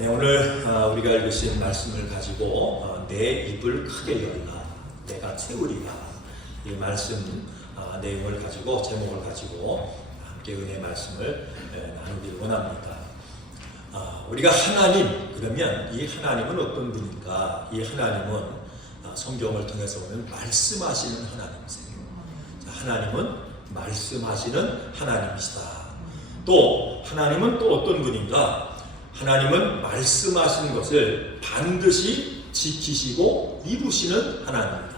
네, 오늘 우리가 읽으신 말씀을 가지고 내 입을 크게 열라 내가 채우리라 이 말씀 내용을 가지고 제목을 가지고 함께 은혜의 말씀을 나누기를 원합니다. 우리가 하나님 그러면 이 하나님은 어떤 분인가? 이 하나님은 성경을 통해서 보면 말씀하시는 하나님이세요. 하나님은 말씀하시는 하나님이시다. 또 하나님은 또 어떤 분인가? 하나님은 말씀하신 것을 반드시 지키시고 이루시는 하나님입니다.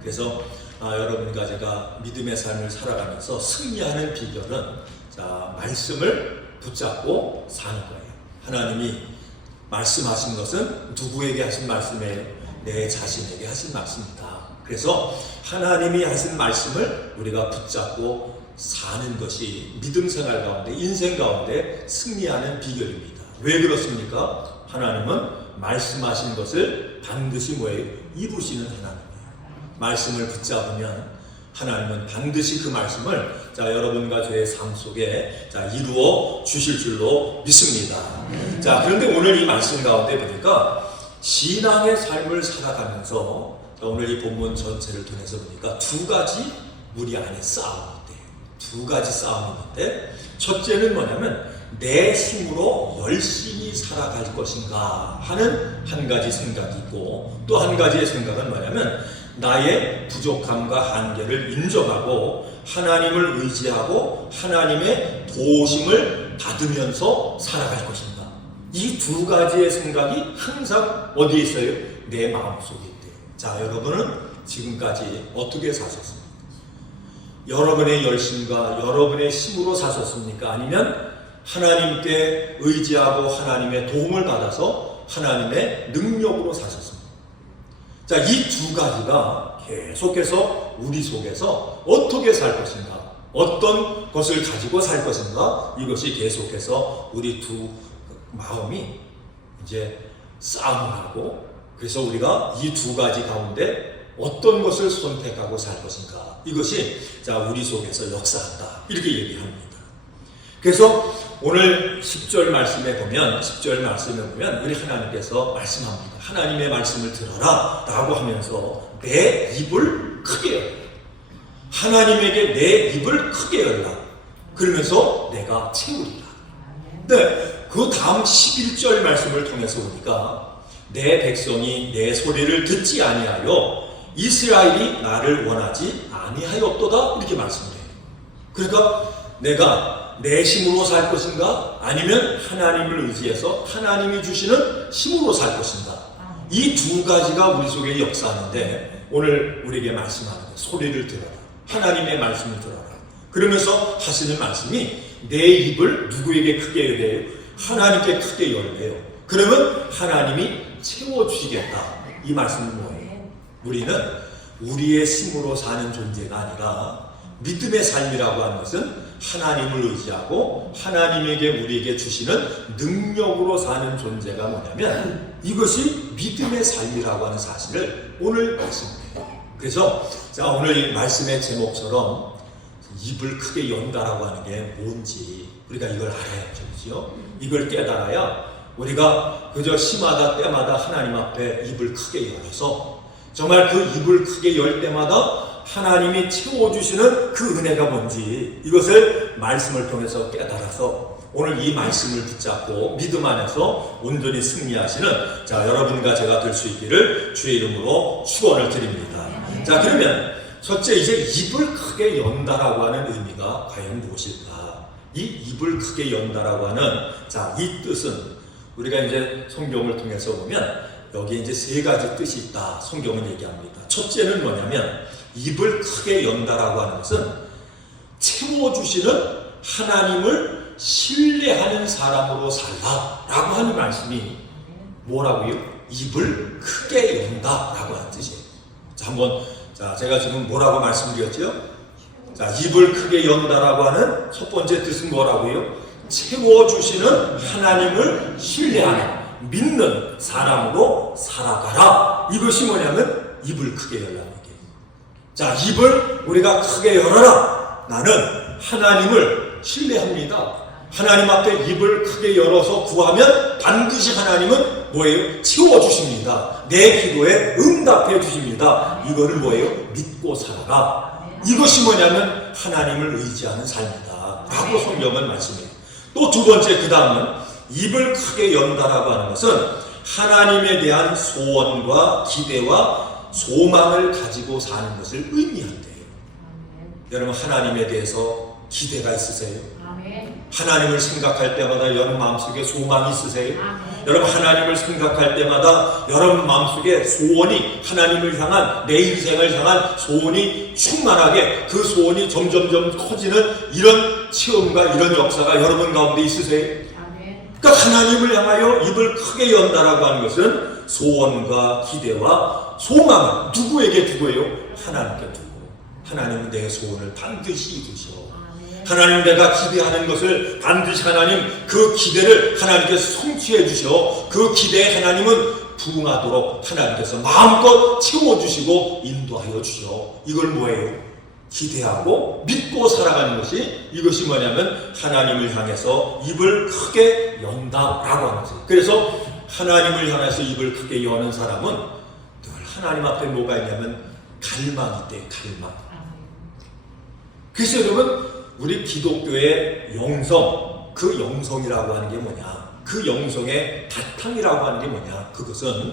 그래서 여러분과 제가 믿음의 삶을 살아가면서 승리하는 비결은 말씀을 붙잡고 사는 거예요. 하나님이 말씀하신 것은 누구에게 하신 말씀이에요? 내 자신에게 하신 말씀입니다. 그래서 하나님이 하신 말씀을 우리가 붙잡고 사는 것이 믿음 생활 가운데 인생 가운데 승리하는 비결입니다. 왜 그렇습니까? 하나님은 말씀하신 것을 반드시 이루시는 하나님이에요. 말씀을 붙잡으면 하나님은 반드시 그 말씀을 여러분과 저의 삶 속에 이루어 주실 줄로 믿습니다. 그런데 오늘 이 말씀 가운데 보니까 신앙의 삶을 살아가면서 오늘 이 본문 전체를 통해서 보니까 두 가지 우리 안에 싸움이 있대요. 두 가지 싸움이 있는데 첫째는 뭐냐면 내 힘으로 열심히 살아갈 것인가 하는 한 가지 생각이 있고 또 한 가지의 생각은 뭐냐면 나의 부족함과 한계를 인정하고 하나님을 의지하고 하나님의 도우심을 받으면서 살아갈 것인가. 이 두 가지의 생각이 항상 어디에 있어요? 내 마음속에 있대요. 여러분은 지금까지 어떻게 사셨습니까? 여러분의 열심과 여러분의 힘으로 사셨습니까? 아니면 하나님께 의지하고 하나님의 도움을 받아서 하나님의 능력으로 사셨습니다. 이 두 가지가 계속해서 우리 속에서 어떻게 살 것인가, 어떤 것을 가지고 살 것인가, 이것이 계속해서 우리 두 마음이 이제 싸움을 하고, 그래서 우리가 이 두 가지 가운데 어떤 것을 선택하고 살 것인가, 이것이 우리 속에서 역사한다, 이렇게 얘기합니다. 그래서 오늘 10절 말씀에 보면 우리 하나님께서 말씀합니다. 하나님의 말씀을 들어라 라고 하면서 내 입을 크게 열라. 하나님에게 내 입을 크게 열라. 그러면서 내가 채우리라. 네, 그 다음 11절 말씀을 통해서 보니까 내 백성이 내 소리를 듣지 아니하여 이스라엘이 나를 원하지 아니하였도다 이렇게 말씀을 해요. 그러니까 내가 내 힘으로 살 것인가? 아니면 하나님을 의지해서 하나님이 주시는 힘으로 살 것인가? 이 두 가지가 우리 속에 역사하는데 오늘 우리에게 말씀하는 거예요. 소리를 들어라. 하나님의 말씀을 들어라. 그러면서 하시는 말씀이 내 입을 누구에게 크게 열래요? 하나님께 크게 열래요. 그러면 하나님이 채워주시겠다. 이 말씀은 뭐예요? 우리는 우리의 힘으로 사는 존재가 아니라 믿음의 삶이라고 하는 것은 하나님을 의지하고 하나님에게 우리에게 주시는 능력으로 사는 존재가 뭐냐면 이것이 믿음의 삶이라고 하는 사실을 오늘 말씀드려요. 그래서 오늘 이 말씀의 제목처럼 입을 크게 연다라고 하는 게 뭔지 우리가 이걸 알아야죠. 그렇죠? 이걸 깨달아야 우리가 그저 시마다 때마다 하나님 앞에 입을 크게 열어서 정말 그 입을 크게 열 때마다 하나님이 채워주시는 그 은혜가 뭔지 이것을 말씀을 통해서 깨달아서 오늘 이 말씀을 붙잡고 믿음 안에서 온전히 승리하시는 여러분과 제가 될 수 있기를 주의 이름으로 축원을 드립니다. 그러면 첫째 이제 입을 크게 연다라고 하는 의미가 과연 무엇일까? 이 입을 크게 연다라고 하는 이 뜻은 우리가 이제 성경을 통해서 보면 여기에 이제 세 가지 뜻이 있다. 성경은 얘기합니다. 첫째는 뭐냐면 입을 크게 연다라고 하는 것은 채워주시는 하나님을 신뢰하는 사람으로 살라라고 하는 말씀이 뭐라고요? 입을 크게 연다라고 하는 뜻이에요. 제가 지금 뭐라고 말씀드렸죠? 입을 크게 연다라고 하는 첫 번째 뜻은 뭐라고요? 채워주시는 하나님을 신뢰하는 믿는 사람으로 살아가라. 이것이 뭐냐면 입을 크게 열라는 얘기예요. 입을 우리가 크게 열어라. 나는 하나님을 신뢰합니다. 하나님 앞에 입을 크게 열어서 구하면 반드시 하나님은 뭐예요? 채워주십니다. 내 기도에 응답해 주십니다. 이거를 뭐예요? 믿고 살아라. 이것이 뭐냐면 하나님을 의지하는 삶이다 라고 성경은 말씀해요. 또 두 번째, 그 다음은 입을 크게 연다라고 하는 것은 하나님에 대한 소원과 기대와 소망을 가지고 사는 것을 의미한대요. 여러분, 하나님에 대해서 기대가 있으세요? 하나님을 생각할 때마다 여러분 마음속에 소망이 있으세요? 여러분, 하나님을 생각할 때마다 여러분 마음속에 소원이, 하나님을 향한, 내 인생을 향한 소원이 충만하게, 그 소원이 점점점 커지는 이런 체험과 이런 역사가 여러분 가운데 있으세요? 그러니까 하나님을 향하여 입을 크게 연다라고 하는 것은 소원과 기대와 소망을 누구에게 두고요? 하나님께 두고. 하나님은 내 소원을 반드시 이루셔. 하나님, 내가 기대하는 것을 반드시 하나님 그 기대를 하나님께서 성취해 주셔. 그 기대에 하나님은 부응하도록 하나님께서 마음껏 채워주시고 인도하여 주셔. 이걸 뭐예요? 기대하고 믿고 살아가는 것이, 이것이 뭐냐면 하나님을 향해서 입을 크게 연다라고 하는 거죠. 그래서 하나님을 향해서 입을 크게 여는 사람은 늘 하나님 앞에 뭐가 있냐면 갈망이 있대. 갈망. 그래서 여러분, 우리 기독교의 영성, 그 영성이라고 하는 게 뭐냐? 그 영성의 바탕이라고 하는 게 뭐냐? 그것은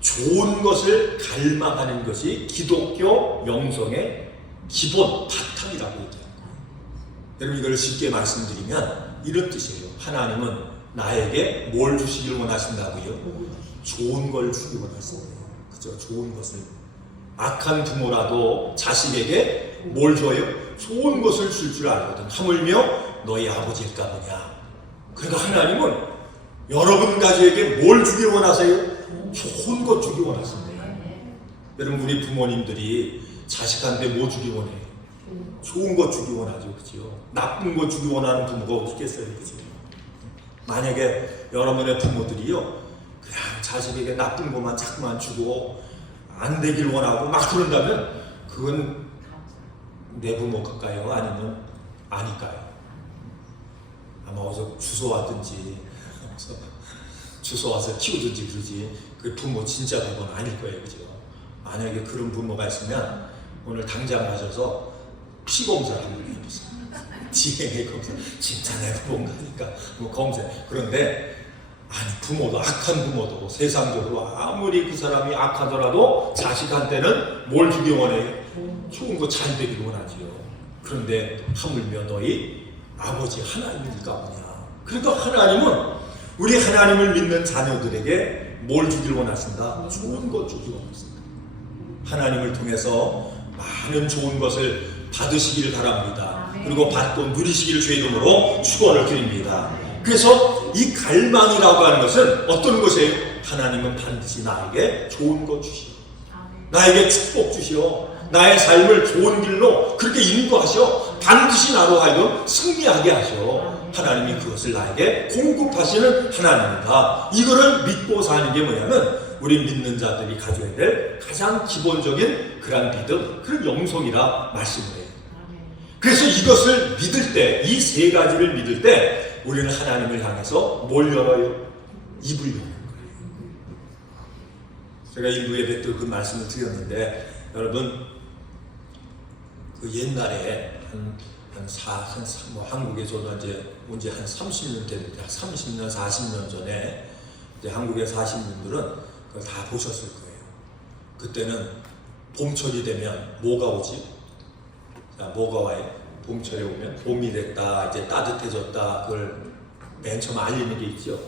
좋은 것을 갈망하는 것이 기독교 영성의 기본 바탕이라고 얘기합니다. 여러분, 이걸 쉽게 말씀드리면 이런 뜻이에요. 하나님은 나에게 뭘 주시길 원하신다고요? 좋은 걸 주길 원하신대요. 그죠? 좋은 것을. 악한 부모라도 자식에게 뭘 줘요? 좋은 것을 줄 줄 알거든. 하물며 너희 아버지일까 보냐. 그러니까 하나님은 여러분 가족에게 뭘 주길 원하세요? 좋은 것 주길 원하신대요. 여러분, 우리 부모님들이 자식한테 뭐 주길 원해요? 좋은 것 주길 원하죠. 그죠? 나쁜 것 주길 원하는 부모가 어디 있겠어요? 그죠? 만약에 여러분의 부모들이요, 그냥 자식에게 나쁜 것만 자꾸만 주고 안 되길 원하고 막 그런다면 그건 내 부모일까요? 아니면 아닐까요? 아마 어서 주워왔든지 주워와서 키우든지 그러지, 그 부모 진짜 부모는 아닐 거예요. 그죠? 만약에 그런 부모가 있으면 오늘 당장 가셔서 피검사를 한번 해보세요. DNA 검사. 진짜 내 부모인가 하니까 뭐 검사. 그런데 아니, 부모도, 악한 부모도 세상적으로 아무리 그 사람이 악하더라도 자식한테는 뭘 주기 원해요? 좋은 거 잘 되길 원하지요. 그런데 하물며 너희 아버지 하나님일까 보냐. 그러니까 하나님은 우리 하나님을 믿는 자녀들에게 뭘 주길 원하신다? 좋은 것 주길 원하신다. 하나님을 통해서 많은 좋은 것을 받으시기를 바랍니다. 그리고 받고 누리시기를 주의 이름으로 축원을 드립니다. 그래서 이 갈망이라고 하는 것은 어떤 것이에요? 하나님은 반드시 나에게 좋은 것 주시오. 나에게 축복 주시오. 나의 삶을 좋은 길로 그렇게 인도하시오. 반드시 나로 하여금 승리하게 하시오. 하나님이 그것을 나에게 공급하시는 하나님이다. 이거를 믿고 사는 게 뭐냐면 우리 믿는 자들이 가져야 될 가장 기본적인 그런 믿음, 그런 영성이라 말씀을 해요. 그래서 이것을 믿을 때, 이 세 가지를 믿을 때 우리는 하나님을 향해서 뭘 열어요? 입을 여는 거예요. 제가 인도 예배 때 그 말씀을 드렸는데, 여러분, 그 옛날에 한국에 저도 이제 온 지 한 30년 됐는데, 30년, 40년 전에 이제 한국에 사신 분들은 그걸 다 보셨을 거예요. 그때는 봄철이 되면 뭐가 오지? 자, 뭐가 와요? 봄철에 오면 봄이 됐다, 이제 따뜻해졌다, 그걸 맨 처음 알리는 게 있죠.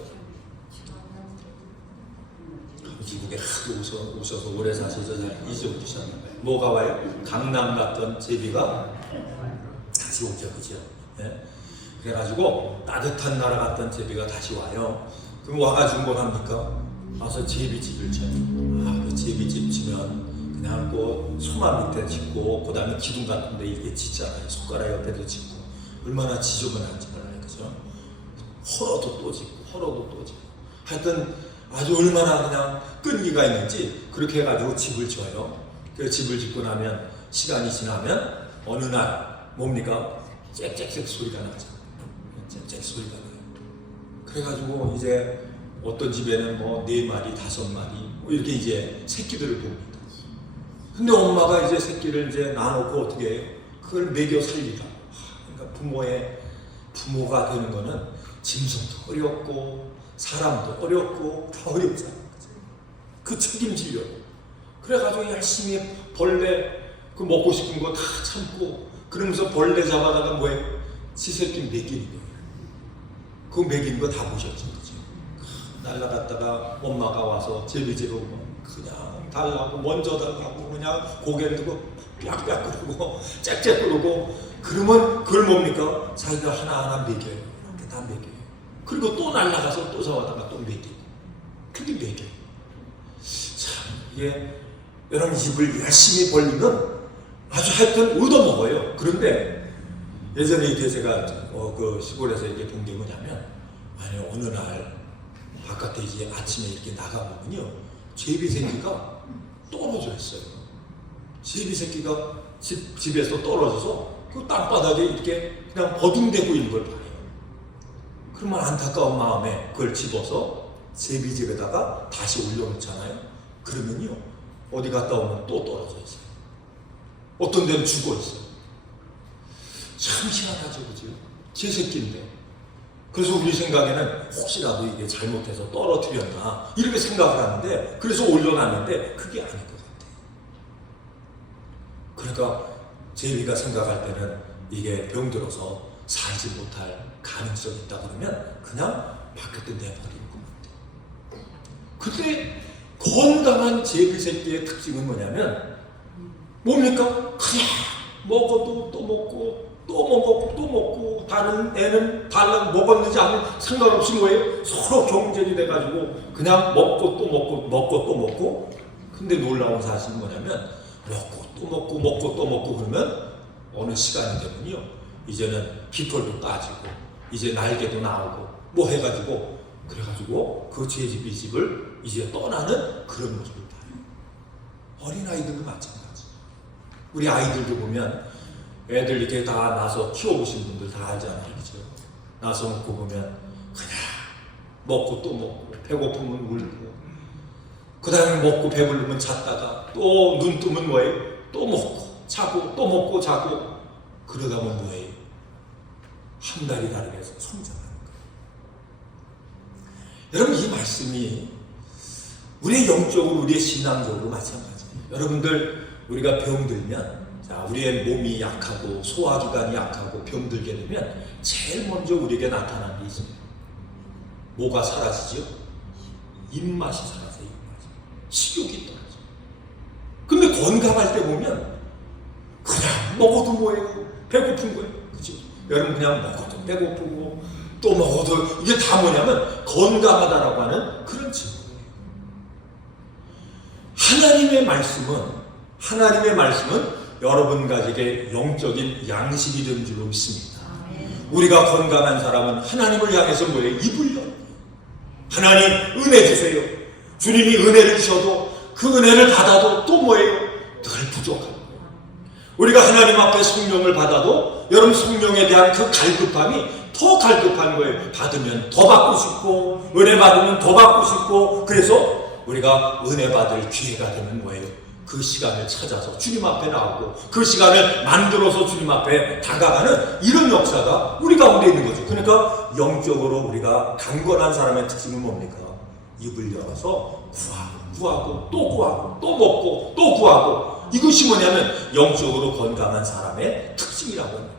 미국에 하도 오셔서 오래 사셔서 잊어버리셨나 봐요. 뭐가 와요? 강남 갔던 제비가 다시 오죠, 그죠? 예? 그래가지고 따뜻한 나라 갔던 제비가 다시 와요. 그럼 와가지고 뭘 합니까? 와서 제비집을 쳐요. 그 제비집 치면 그냥 그 소마 밑에 짓고, 그 다음에 기둥 같은데 이렇게 짓잖아요. 손가락 옆에도 짓고. 얼마나 지저분한지 몰라요, 그죠? 헐어도 또 짓고, 헐어도 또 짓고. 하여튼 아주 얼마나 그냥 끈기가 있는지 그렇게 해가지고 집을 져요. 그 집을 짓고 나면, 시간이 지나면 어느 날 뭡니까? 짹짹짹 소리가 나죠. 갑자기 소리가 나요. 그래가지고 이제 어떤 집에는 뭐 4마리, 5마리 뭐 이렇게 이제 새끼들을 봅니다. 근데 엄마가 이제 새끼를 이제 놔놓고 어떻게 해요? 그걸 먹여 살리라고. 그러니까 부모가 되는 거는 짐승도 어렵고 사람도 어렵고 다 어렵잖아요. 그 책임지려고. 그래가지고 열심히 벌레 그 먹고 싶은 거 다 참고 그러면서 벌레 잡아다가 뭐예요? 지 새끼 먹이는 거예요. 그거 먹이는 거 다 보셨죠? 그죠? 날라갔다가 엄마가 와서 제비제비 오면 그냥 달라고 먼저 달라고 그냥 고개를 들고 빽빽 끓고 짹짹 끓고 그러면 그걸 뭡니까? 자기가 하나하나 먹여요. 이렇게 다 먹여요. 그리고 또 날라가서 또 잡아다가 또 먹이고 그게 먹여요. 참 이게 여러분 입을 열심히 벌리면 아주 하여튼 얻어먹어요. 그런데 예전에 이게 제가 그 시골에서 이게 본 게 뭐냐면 아니 어느 날 바깥에 이제 아침에 이렇게 나가보면요 제비 새끼가 떨어져 있어요. 제비 새끼가 집에서 떨어져서 그 땅바닥에 이렇게 그냥 버둥대고 있는 걸 봐요. 그러면 안타까운 마음에 그걸 집어서 제비집에다가 다시 올려놓잖아요. 그러면요 어디 갔다 오면 또 떨어져 있어요. 어떤 데는 죽어 있어요. 참 희한하죠, 그죠? 제 새끼인데. 그래서 우리 생각에는 혹시라도 이게 잘못해서 떨어뜨렸나 이렇게 생각을 하는데 그래서 올려놨는데 그게 아닌 것 같아요. 그러니까 제비가 생각할 때는 이게 병들어서 살지 못할 가능성이 있다 그러면 그냥 바깥에 내버리는 것 같아요. 근데 건강한 제비 새끼의 특징은 뭐냐면 뭡니까? 그냥 먹어도 또 먹고 또 먹고 또 먹고 다른 애는 달랑 먹었는지 안 상관없이 뭐예요? 서로 경쟁이 돼가지고 그냥 먹고 또 먹고 먹고 또 먹고. 근데 놀라운 사실은 뭐냐면 먹고 또 먹고 먹고 또 먹고 그러면 어느 시간이 되면요 이제는 깃털도 까지고 이제 날개도 나오고 뭐 해가지고 그래가지고 그 제집 이 집을 이제 떠나는 그런 모습을 봐요. 어린아이들도 마찬가지. 우리 아이들도 보면 애들 이렇게 다 나서 키워보신 분들 다 알잖아요. 그죠? 나서 놓고 보면 그냥 먹고 또 먹고 배고프면 울고 그 다음에 먹고 배부르면 잤다가 또 눈 뜨면 뭐예요? 또 먹고 자고 또 먹고 자고 그러다 보면 뭐예요? 한 달이 다르게 성장하는 거예요. 여러분 이 말씀이 우리의 영적으로 우리의 신앙적으로 마찬가지예요. 여러분들 우리가 병들면 자, 우리의 몸이 약하고 소화기관이 약하고 병들게 되면 제일 먼저 우리에게 나타나는 게 있습니다. 뭐가 사라지죠? 입맛이 사라져요. 식욕이 떨어져요. 근데 건강할 때 보면 그냥 먹어도 뭐예요? 배고픈 거예요. 그죠? 여러분 그냥 먹어도 배고프고 또 먹어도 이게 다 뭐냐면 건강하다라고 하는 그런 증거예요. 하나님의 말씀은 여러분 가족의 영적인 양식이 된 줄로 믿습니다. 우리가 건강한 사람은 하나님을 향해서 뭐예요? 입을 열어요. 하나님 은혜 주세요. 주님이 은혜를 주셔도 그 은혜를 받아도 또 뭐예요? 늘 부족한 거예요. 우리가 하나님 앞에 성령을 받아도 여러분 성령에 대한 그 갈급함이 더 갈급한 거예요. 받으면 더 받고 싶고 은혜 받으면 더 받고 싶고 그래서 우리가 은혜 받을 기회가 되면 뭐예요? 그 시간을 찾아서 주님 앞에 나오고 그 시간을 만들어서 주님 앞에 다가가는 이런 역사가 우리 가운데 있는 거죠. 그러니까 영적으로 우리가 강건한 사람의 특징은 뭡니까? 입을 열어서 구하고 또 구하고 또 먹고 또 구하고 이것이 뭐냐면 영적으로 건강한 사람의 특징이라고 합니다.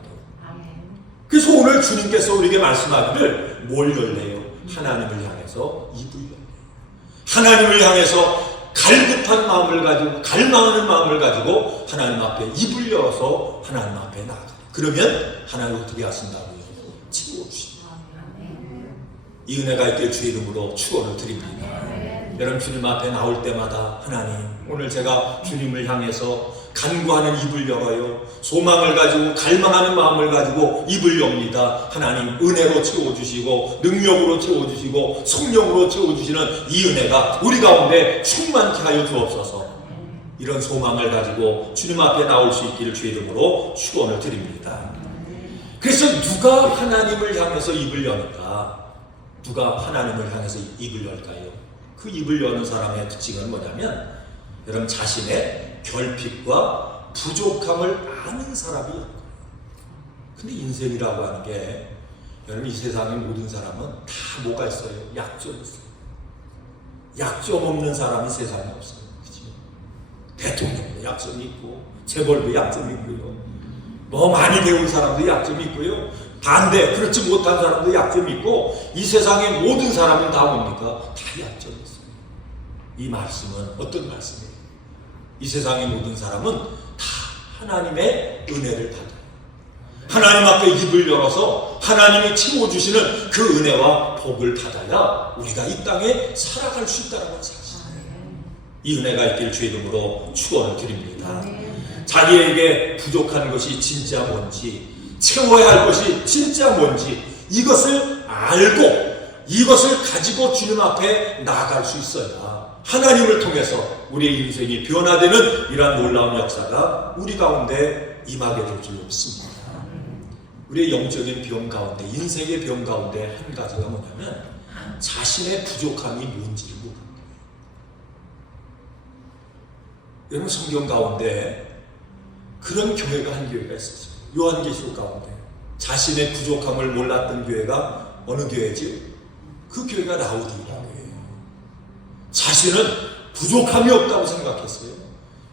그래서 오늘 주님께서 우리에게 말씀하기를 뭘 열래요? 하나님을 향해서 입을 열래요. 하나님을 향해서 갈급한 마음을 가지고 갈망하는 마음을 가지고 하나님 앞에 입을 열어서 하나님 앞에 나아가요. 그러면 하나님 어떻게 하신다고요? 채워주십니다. 이 은혜가 있길 주의 이름으로 축원을 드립니다. 여러분 주님 앞에 나올 때마다 하나님 오늘 제가 주님을 향해서 간구하는 입을 열어요. 소망을 가지고 갈망하는 마음을 가지고 입을 엽니다. 하나님 은혜로 채워주시고 능력으로 채워주시고 성령으로 채워주시는 이 은혜가 우리 가운데 충만케 하여 주옵소서. 이런 소망을 가지고 주님 앞에 나올 수 있기를 주의 이름으로 축원을 드립니다. 그래서 누가 하나님을 향해서 입을 여는가? 누가 하나님을 향해서 입을 열까요? 그 입을 여는 사람의 특징은 뭐냐면 여러분 자신의 결핍과 부족함을 아는 사람이에요. 근데 인생이라고 하는 게 여러분 이 세상의 모든 사람은 다 뭐가 있어요? 약점이 있어요. 약점 없는 사람이 세상에 없어요. 그치? 대통령도 약점이 있고 재벌도 약점이 있고요. 뭐 많이 배운 사람도 약점이 있고요. 반대 그렇지 못한 사람도 약점이 있고 이 세상의 모든 사람은 다 뭡니까? 다 약점이 있어요. 이 말씀은 어떤 말씀이에요? 이 세상의 모든 사람은 다 하나님의 은혜를 받아요. 하나님 앞에 입을 열어서 하나님이 채워주시는 그 은혜와 복을 받아야 우리가 이 땅에 살아갈 수 있다는 사실이에요. 이 은혜가 있길 주의 이름으로 축원을 드립니다. 자기에게 부족한 것이 진짜 뭔지, 채워야 할 것이 진짜 뭔지 이것을 알고 이것을 가지고 주님 앞에 나아갈 수 있어야 하나님을 통해서 우리의 인생이 변화되는 이러한 놀라운 역사가 우리 가운데 임하게 될 줄 믿습니다. 우리의 영적인 병 가운데, 인생의 병 가운데 한 가지가 뭐냐면 자신의 부족함이 뭔지를 모르는 거예요. 여러분 성경 가운데 그런 교회가 한 교회가 있었어요. 요한계시록 가운데 자신의 부족함을 몰랐던 교회가 어느 교회지요? 그 교회가 라우디게아 교회예요. 자신은 부족함이 없다고 생각했어요.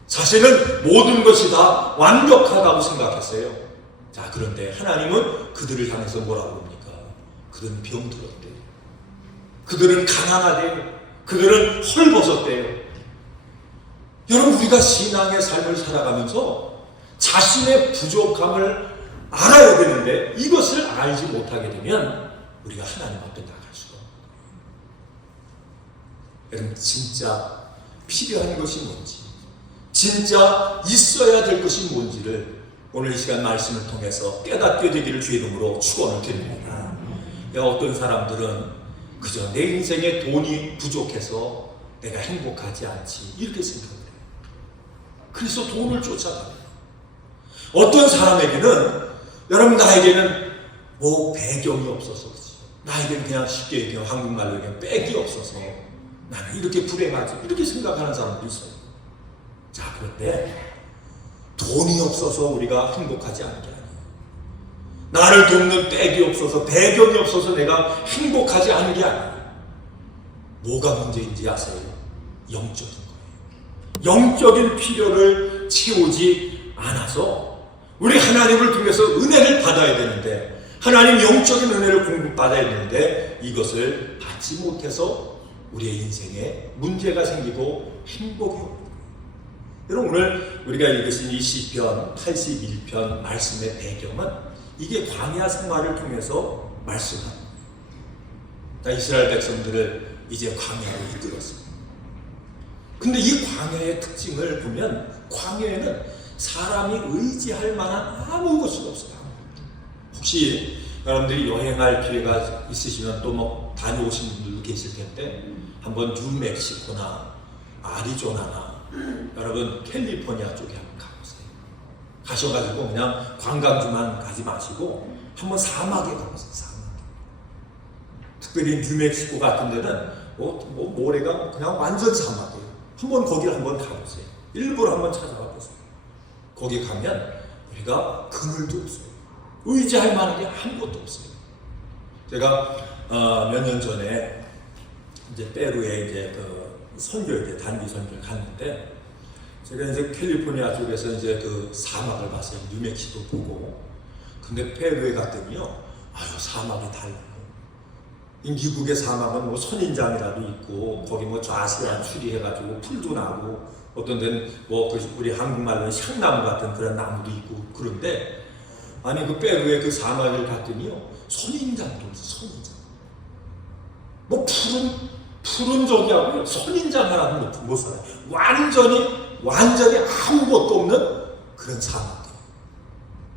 자신은 모든 것이 다 완벽하다고 생각했어요. 자, 그런데 하나님은 그들을 향해서 뭐라고 합니까? 그들은 병들었대요. 그들은 가난하대요. 그들은 헐벗었대요. 여러분 우리가 신앙의 삶을 살아가면서 자신의 부족함을 알아야 되는데 이것을 알지 못하게 되면 우리가 하나님 앞에 나갈 수가 없어요. 여러분 진짜 필요한 것이 뭔지, 진짜 있어야 될 것이 뭔지를 오늘 이 시간 말씀을 통해서 깨닫게 되기를 주의 이름으로 축원을 드립니다. 어떤 사람들은 그저 내 인생에 돈이 부족해서 내가 행복하지 않지 이렇게 생각을 해요. 그래서 돈을 쫓아가요. 어떤 사람에게는 여러분 나에게는 뭐 배경이 없어서 그렇지. 나에게는 그냥 쉽게 얘기하면 한국말로 얘기하면 백이 없어서 나는 이렇게 불행하지 이렇게 생각하는 사람도 있어요. 자, 그런데 돈이 없어서 우리가 행복하지 않은 게 아니에요. 나를 돕는 백이 없어서 배경이 없어서 내가 행복하지 않은 게 아니에요. 뭐가 문제인지 아세요? 영적인 거예요. 영적인 필요를 채우지 않아서 우리 하나님을 통해서 은혜를 받아야 되는데 하나님 영적인 은혜를 공급받아야 되는데 이것을 받지 못해서 우리의 인생에 문제가 생기고 행복이 없는 거예요. 여러분 오늘 우리가 읽으신 이 시편 81편 말씀의 배경은 이게 광야 생활을 통해서 말씀합니다. 이스라엘 백성들을 이제 광야로 이끌었습니다. 근데 이 광야의 특징을 보면 광야에는 사람이 의지할 만한 아무 것이 없어요. 혹시 여러분들이 여행할 기회가 있으시면 또 뭐 다녀오신 분들도 계실 텐데 한번 뉴멕시코나 아리조나나 여러분 캘리포니아 쪽에 한번 가보세요. 가셔가지고 그냥 관광지만 가지 마시고 한번 사막에 가보세요. 사막에. 특별히 뉴멕시코 같은 데는 모래가 그냥 완전 사막이에요. 한번 거기를 한번 가보세요. 일부러 한번 찾아가 보세요. 거기 가면 우리가 그늘도 없어요. 의지할 만한 게 아무것도 없어요. 제가 몇 년 전에 이제 페루에 이제 선교 단기 선교를 갔는데 제가 이제 캘리포니아 쪽에서 이제 그 사막을 봤어요. 뉴멕시코 보고. 근데 페루에 갔더니요, 사막이 달라요. 이 미국의 사막은 뭐 선인장이라도 있고 거기 뭐 좌시한 추리해가지고 풀도 나고 어떤 데는 뭐 우리 한국말로는 향나무 같은 그런 나무도 있고 그런데 아니 그 페루의 그 사막을 갔더니요 선인장도 있어. 선인장. 뭐 푸른 저기하고요 선인장 하나도 못 살아요. 완전히 아무것도 없는 그런 사막이에요.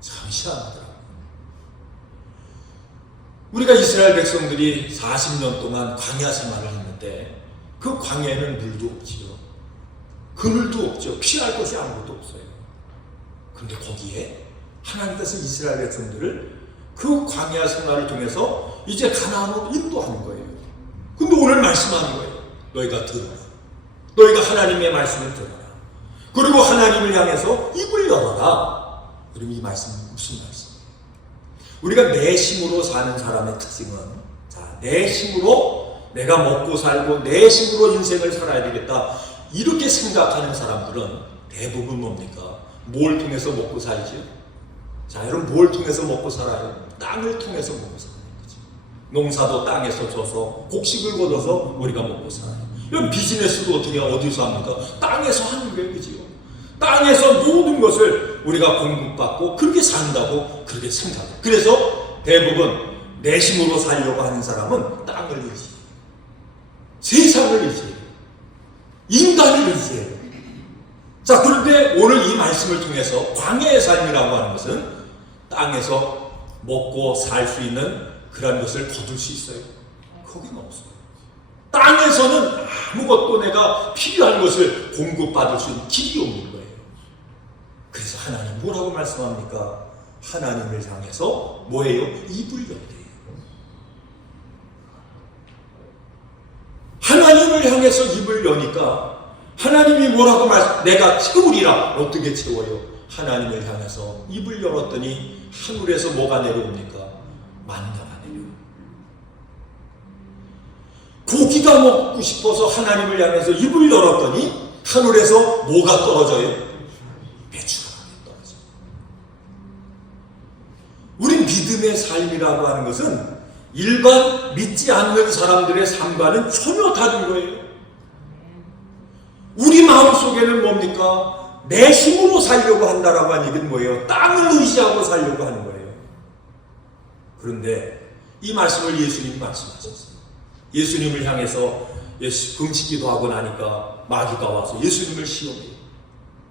참 희한하더라고요. 우리가 이스라엘 백성들이 40년 동안 광야 생활을 했는데 그 광야에는 물도 없지요. 그늘도 없죠. 피할 것이 아무것도 없어요. 근데 거기에 하나님께서 이스라엘 백성들을 그 광야 생활을 통해서 이제 가나안으로 인도하는 거예요. 근데 오늘 말씀하는 거예요. 너희가 들어라. 너희가 하나님의 말씀을 들어라. 그리고 하나님을 향해서 입을 열어라. 여러분, 이 말씀은 무슨 말씀이에요? 우리가 내심으로 사는 사람의 특징은, 자, 내심으로 내가 먹고 살고 내심으로 인생을 살아야 되겠다, 이렇게 생각하는 사람들은 대부분 뭡니까? 뭘 통해서 먹고 살죠? 자, 여러분, 뭘 통해서 먹고 살아요? 땅을 통해서 먹고 사는 거죠. 농사도 땅에서 져서 곡식을 거둬서 우리가 먹고 살아요. 이런 비즈니스도 어디서 합니까? 땅에서 하는 거예요. 그죠? 땅에서 모든 것을 우리가 공급받고 그렇게 산다고 그렇게 생각해요. 그래서 대부분 내심으로 살려고 하는 사람은 땅을 의지해요. 세상을 의지해요. 인간을 의지해요. 자, 그런데 오늘 이 말씀을 통해서 광야의 삶이라고 하는 것은 땅에서 먹고 살 수 있는 그런 것을 거둘 수 있어요? 거기는 없어요. 땅에서는 아무것도 내가 필요한 것을 공급받을 수 있는 길이 없는 거예요. 그래서 하나님 뭐라고 말씀합니까? 하나님을 향해서 뭐예요? 입을 열래요. 하나님을 향해서 입을 여니까 하나님이 뭐라고 내가 채우리라. 어떻게 채워요? 하나님을 향해서 입을 열었더니 하늘에서 뭐가 내려옵니까? 만나가 내려옵니다. 고기가 먹고 싶어서 하나님을 향해서 입을 열었더니 하늘에서 뭐가 떨어져요? 배추가 떨어져요. 우리 믿음의 삶이라고 하는 것은 일반 믿지 않는 사람들의 삶과는 전혀 다른 거예요. 우리 마음속에는 뭡니까? 내 힘으로 살려고 한다라고 하는 얘기는 뭐예요? 땅을 의지하고 살려고 하는 거예요. 그런데 이 말씀을 예수님이 말씀하셨어요. 예수님을 향해서 금식기도 하고 나니까 마귀가 와서 예수님을 시험해요.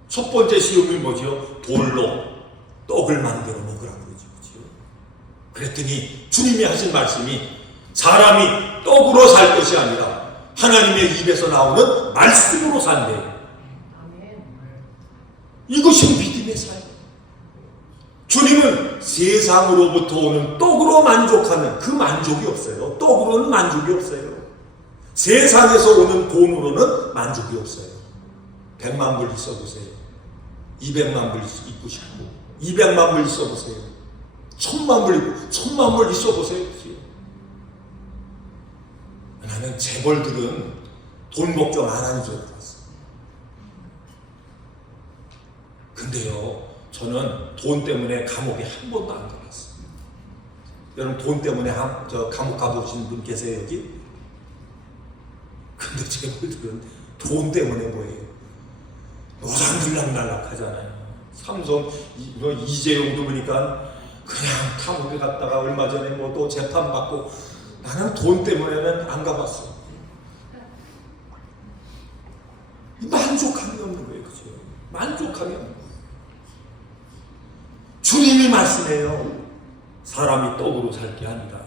첫 번째 시험이 뭐죠? 돌로 떡을 만들어 먹으라고 그러죠. 그랬더니 주님이 하신 말씀이 사람이 떡으로 살 것이 아니라 하나님의 입에서 나오는 말씀으로 산대요. 이것이 믿음의 삶이에요. 주님은 세상으로부터 오는 떡으로 만족하는 그 만족이 없어요. 떡으로는 만족이 없어요. 세상에서 오는 돈으로는 만족이 없어요. 100만 불 있어보세요. 200만 불 있고 싶고 200만 불 있어보세요. 1000만 불 있고 1000만 불 있어보세요. 나는 재벌들은 돈 걱정 안 하는 줄 알았어요. 근데요, 저는 돈 때문에 감옥에 한 번도 안 가봤어요. 여러분, 돈 때문에 감옥 가보신 분 계세요, 여기? 근데 재벌들은 돈 때문에 뭐예요? 노상 들락날락 하잖아요. 삼성 이재용도 보니까 그냥 감옥에 갔다가 얼마 전에 뭐 또 재판받고, 나는 돈 때문에는 안 가봤어. 만족함이 없는 거예요. 그죠? 만족함이 없는 거예요. 주님이 말씀해요. 사람이 떡으로 살 게 아니라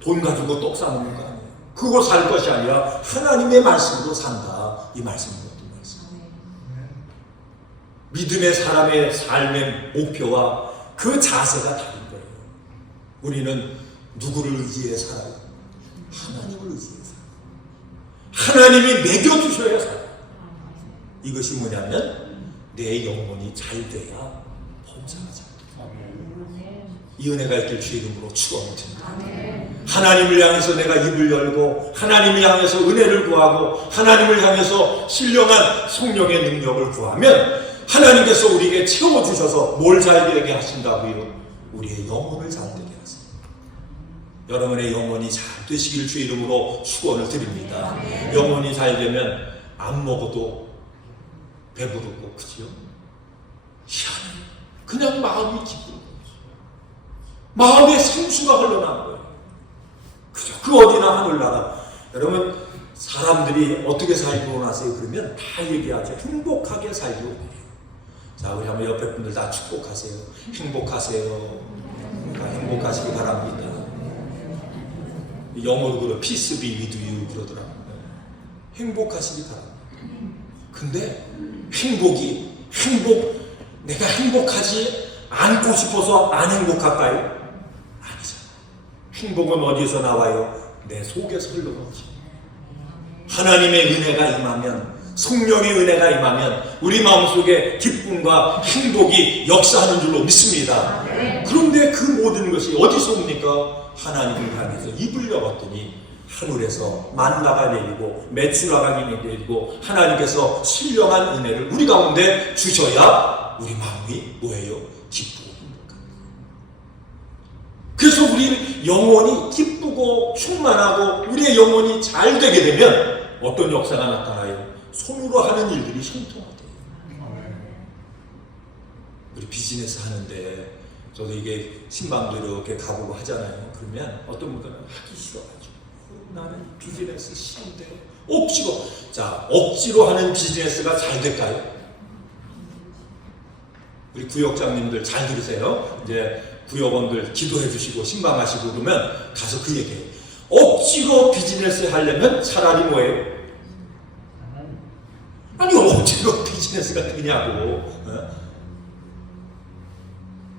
돈 가지고 떡 사먹는 거 아니에요. 그거 살 것이 아니라 하나님의 말씀으로 산다. 이 말씀은 어떤 말씀이에요? 믿음의 사람의 삶의 목표와 그 자세가 다른 거예요. 우리는 누구를 의지해 살아요? 하나님을 의지해 살아요. 하나님이 먹여주셔야 살아요. 이것이 뭐냐면 내 영혼이 잘 돼야 범사가 잘 돼요. 이 은혜가 있길 주의 이름으로 축원드립니다. 하나님을 향해서 내가 입을 열고 하나님을 향해서 은혜를 구하고 하나님을 향해서 신령한 성령의 능력을 구하면 하나님께서 우리에게 채워주셔서 뭘 잘 되게 하신다고요? 우리의 영혼을 잘 되게 하세요. 여러분의 영혼이 잘 되시길 주의 이름으로 축원을 드립니다. 영혼이 잘 되면 안 먹어도 배부르고, 그죠? 희한해. 그냥 마음이 기쁜 거죠. 마음의 생수가 흘러나는 거예요. 그죠? 그 어디나 하늘나라. 여러분, 사람들이 어떻게 살기로 나세요? 그러면 다 얘기하죠. 행복하게 살기로 해요. 자, 우리 한번 옆에 분들 다 축복하세요. 행복하세요. 행복하시기 바랍니다. 영어로 그러 peace be with you 그러더라고요. 행복하시기 바랍니다. 근데 내가 행복하지 않고 싶어서 안 행복할까요? 행복은 어디에서 나와요? 내 속에서 흘러오지. 하나님의 은혜가 임하면, 성령의 은혜가 임하면 우리 마음속에 기쁨과 행복이 역사하는 줄로 믿습니다. 그런데 그 모든 것이 어디서 옵니까? 하나님을 향해서 입을 열었더니 하늘에서 만나가 내리고 메추라가 내리고 하나님께서 신령한 은혜를 우리 가운데 주셔야 우리 마음이 뭐예요? 기쁘고 행복합니다. 그래서 우리 영혼이 기쁘고 충만하고 우리의 영혼이 잘 되게 되면 어떤 역사가 나타나요? 손으로 하는 일들이 형통하대요. 우리 비즈니스 하는데 저도 이게 신방도 이렇게 가보고 하잖아요. 그러면 어떤 분들은 하기 싫어가지고 나는 비즈니스 싫은데 억지로. 자, 억지로 하는 비즈니스가 잘 될까요? 우리 구역장님들 잘 들으세요. 이제 구역원들 기도해 주시고 신방하시고 그러면 가서 그 얘기해요. 억지로 비즈니스 하려면 차라리 뭐예요? 아니 억지로 비즈니스가 되냐고.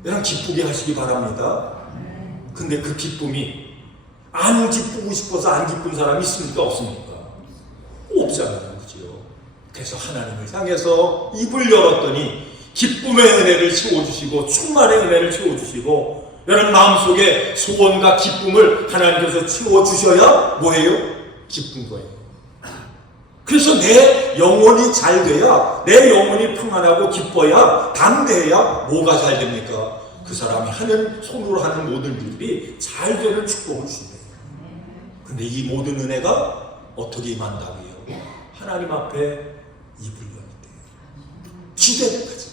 그냥 기쁘게 하시기 바랍니다. 근데 그 기쁨이 안 기쁘고 싶어서 안 기쁜 사람이 있습니까? 없습니까? 없잖아요. 그죠? 그래서 하나님을 향해서 입을 열었더니 기쁨의 은혜를 채워주시고 충만의 은혜를 채워주시고 여러분 마음속에 소원과 기쁨을 하나님께서 채워주셔야 뭐예요? 기쁜 거예요. 그래서 내 영혼이 잘 돼야, 내 영혼이 평안하고 기뻐야, 담대해야 뭐가 잘 됩니까? 그 사람이 하는, 손으로 하는 모든 일들이 잘 되는 축복을 주네요. 근데 이 모든 은혜가 어떻게 임한다고요? 하나님 앞에 입을 열 때, 기대를 가질 때.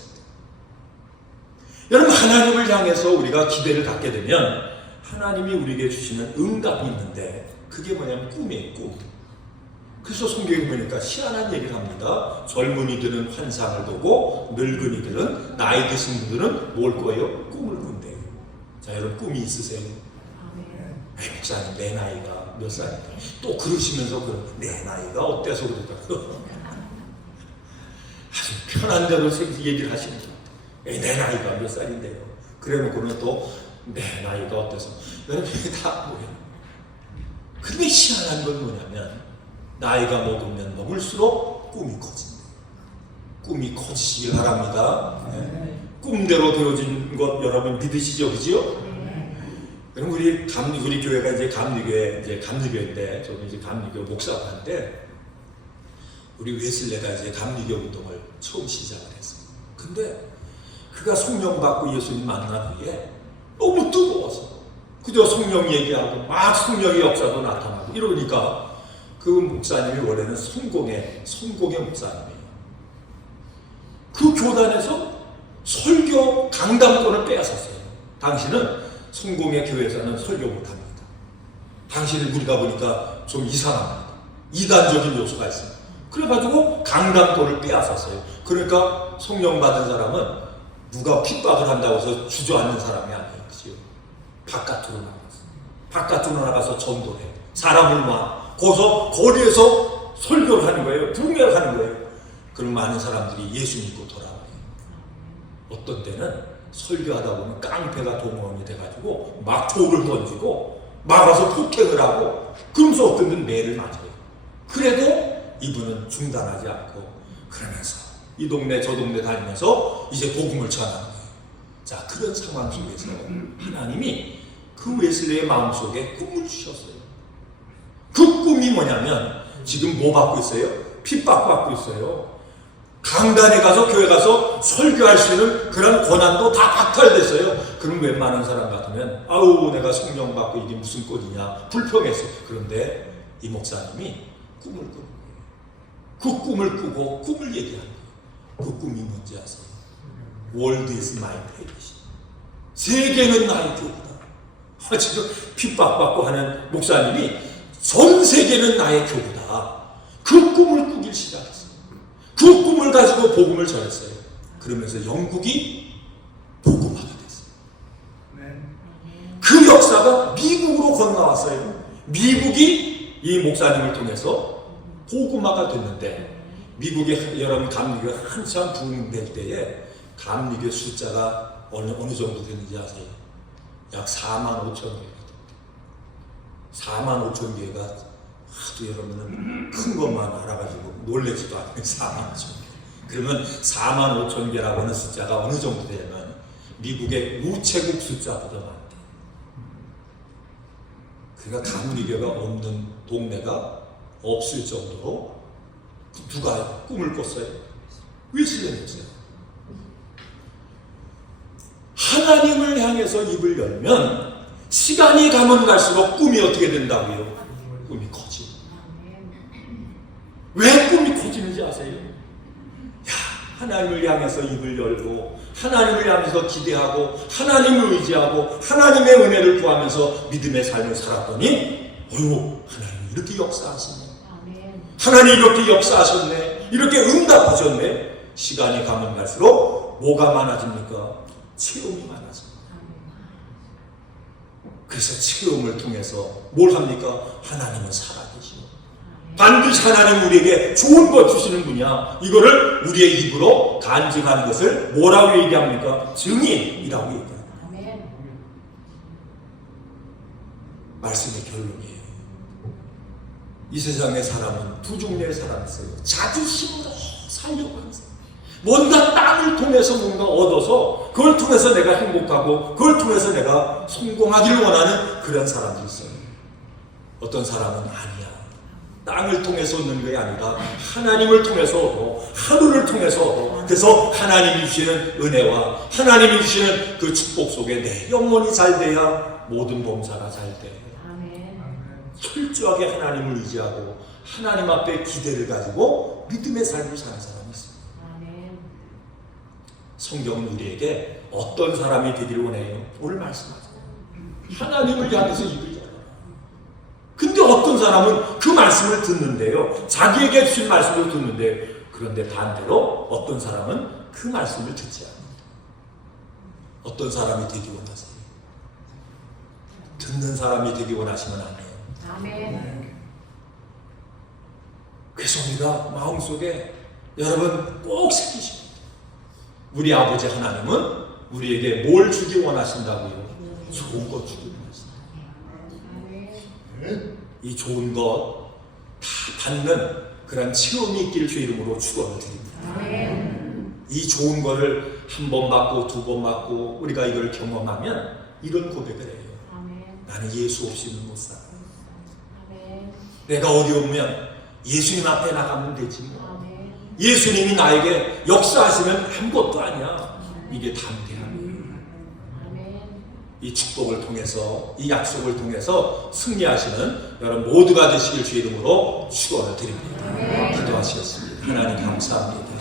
여러분 하나님을 향해서 우리가 기대를 갖게 되면 하나님이 우리에게 주시는 응답이 있는데 그게 뭐냐면 꿈이에요. 꿈. 그래서 성경에 보니까 희한한 얘기를 합니다. 젊은이들은 환상을 보고 늙은이들은, 나이 드신 분들은 뭘 거예요? 꿈을 꾼대요. 자, 여러분 꿈이 있으세요? 목사님 내 나이가 몇 살인가? 또 그러시면서 내 나이가 어때서 그러더라고요. 아주 편한 대로 얘기를 하시는 것 같아요. 내 나이가 몇 살인데요. 그래 놓고는 또 내 나이가 어때서. 여러분 이게 다 뭐예요? 근데 희한한 건 뭐냐면 나이가 먹으면 먹을수록 꿈이 커진다. 꿈이 커지시길 바랍니다. 네. 꿈대로 되어진 것 여러분 믿으시죠? 그죠? 그럼 우리 교회가 이제 감리교회인데, 저는 이제 감리교 목사가 한데, 우리 웨슬레가 이제 감리교 운동을 처음 시작을 했어요. 근데 그가 성령 받고 예수님 만난 후에 너무 뜨거워서 그저 성령 얘기하고 막 성령의 역사도 나타나고 이러니까 그 목사님이 원래는 성공의 목사님이에요. 그 교단에서 설교 강당권을 빼앗았어요. 당신은 성공의 교회에서는 설교 못합니다. 당신을 우리가 보니까 좀 이상합니다. 이단적인 요소가 있어요. 그래가지고 강당권을 빼앗았어요. 그러니까 성령 받은 사람은 누가 핍박을 한다고 해서 주저앉는 사람이 아니에요. 그죠? 바깥으로 나가서 전도를 해요. 사람을 모아 거기서 거리에서 설교를 하는 거예요. 부흥회를 하는 거예요. 그럼 많은 사람들이 예수 믿고 돌아와요. 어떤 때는 설교하다 보면 깡패가 동원이 돼가지고 막 돌을 던지고 막 와서 폭행을 하고 그러면서 어떤 분 매를 맞아요. 그래도 이분은 중단하지 않고 그러면서 이 동네 저 동네 다니면서 이제 복음을 전하는 거예요. 자, 그런 상황 속에서 하나님이 그 웨슬레의 마음속에 꿈을 주셨어요. 그 꿈이 뭐냐면 지금 뭐 받고 있어요? 핍박받고 있어요. 강단에 가서 교회 가서 설교할 수 있는 그런 권한도 다 박탈됐어요. 그럼 웬만한 사람 같으면 아우 내가 성령 받고 이게 무슨 꼴이냐 불평했어. 그런데 이 목사님이 꿈을 꾸는 거예요. 그 꿈을 꾸고 꿈을 얘기하는 거예요. 그 꿈이 뭔지 아세요? World is my parish. 세계는 나의 교회다. 지금 핍박받고 하는 목사님이 전 세계는 나의 교회다. 그 꿈을 꾸길 시작했어요. 그 꿈을 가지고 복음을 전했어요. 그러면서 영국이 복음화가 됐어요. 그 역사가 미국으로 건너왔어요. 미국이 이 목사님을 통해서 복음화가 됐는데 미국의 여러분 감리교가 한참 부흥될 때에 감리교 숫자가 어느 정도 되는지 아세요? 약 4만 5천 개. 4만 5천 개가 하도 여러분은 큰 것만 알아가지고 놀래지도 않아요. 4만 5천 개. 그러면 4만 5천 개라고 하는 숫자가 어느 정도 되면 미국의 우체국 숫자보다 많대. 그러니까 가문이교가 없는 동네가 없을 정도로 누가 꿈을 꿨어요? 왜 실현했어요? 하나님을 향해서 입을 열면 시간이 가면 갈수록 꿈이 어떻게 된다고요? 꿈이 커지고. 왜 꿈이 커지는지 아세요? 하나님을 향해서 입을 열고 하나님을 향해서 기대하고 하나님을 의지하고 하나님의 은혜를 구하면서 믿음의 삶을 살았더니 하나님이 이렇게 역사하시네. 하나님이 이렇게 역사하셨네. 이렇게 응답하셨네. 시간이 가면 갈수록 뭐가 많아집니까? 체험이 많아집니다. 그래서 체험을 통해서 뭘 합니까? 하나님은 살아계시고 반드시 하나님 우리에게 좋은 것 주시는 분이야. 이거를 우리의 입으로 간증하는 것을 뭐라고 얘기합니까? 증인이라고 얘기합니다. 말씀의 결론이에요. 이 세상의 사람은 두 종류의 사람이 있어요. 자주심으로 살려고 하는 사람. 뭔가 땅을 통해서 뭔가 얻어서 그걸 통해서 내가 행복하고 그걸 통해서 내가 성공하기를 원하는 그런 사람들이 있어요. 어떤 사람은 아니야. 땅을 통해서 얻는 게 아니라 하나님을 통해서 얻어, 하루를 통해서 얻어. 그래서 하나님이 주시는 은혜와 하나님이 주시는 그 축복 속에 내 영혼이 잘 돼야 모든 범사가 잘 돼. 철저하게 하나님을 의지하고 하나님 앞에 기대를 가지고 믿음의 삶을 사는 사람이 있어요. 성경은 우리에게 어떤 사람이 되기를 원해요? 오늘 말씀하세요. 하나님을 향해서 입을 열어라. 근데 어떤 사람은 그 말씀을 듣는데요. 자기에게 주신 말씀을 듣는데 그런데 반대로 어떤 사람은 그 말씀을 듣지 않습니다. 어떤 사람이 되기 원하세요? 듣는 사람이 되기 원하시면 안 돼요. 아멘. 그래서 우리가 마음속에 여러분 꼭 새기십니다. 우리 아버지 하나님은 우리에게 뭘 주기 원하신다고요? 좋은 것 주기 원하신다. 이 좋은 것 다 받는 그런 체험이 있기를 주의 이름으로 축원을 드립니다. 이 좋은 거를 한 번 받고 두 번 받고 우리가 이걸 경험하면 이런 고백을 해요. 나는 예수 없이는 못 살아. 내가 어디 오면 예수님 앞에 나가면 되지 뭐. 예수님이 나에게 역사하시면 아무것도 아니야. 이게 담대함이에요. 이 축복을 통해서 이 약속을 통해서 승리하시는 여러분 모두가 되시길 주의 이름으로 축원을 드립니다. 기도하시겠습니다. 하나님 감사합니다.